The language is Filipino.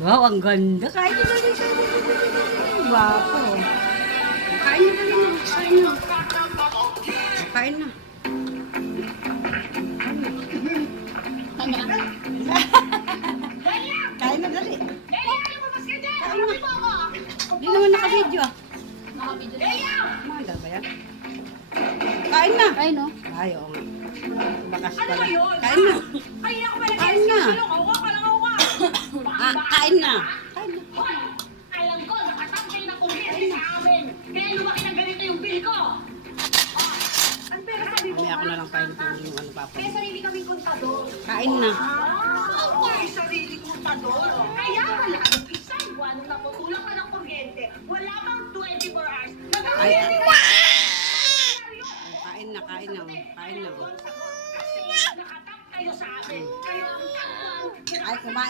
Wow, ang ganda. Kain na dali. Wapo. Kain na dali. Kain na. Kain na. Kain na dali. Kain na. Hindi naman naka-video. Mahal ba yan? Kain na. Ay, no? Ay, oo nga. Bakas pala. Kain na. Kain na. Kain na. Kain na. Alam ko, nakatangkay na kuryente sa amin. Kaya lumaki ng ganito yung bill ko. Ang pera sabi mo, Mamaya ko na lang kain kung yung ano papa. kaya sarili kaming kontador. Kain na. Ay, sarili kontador. Kaya wala ang isang buwan na tutulong ka ng kuryente. Wala bang 24 hours. Ay, Kain kain na. Kain na. Kain na. Kasi nakatang kayo sa amin. Kayo ang takpan. Ay, kumain.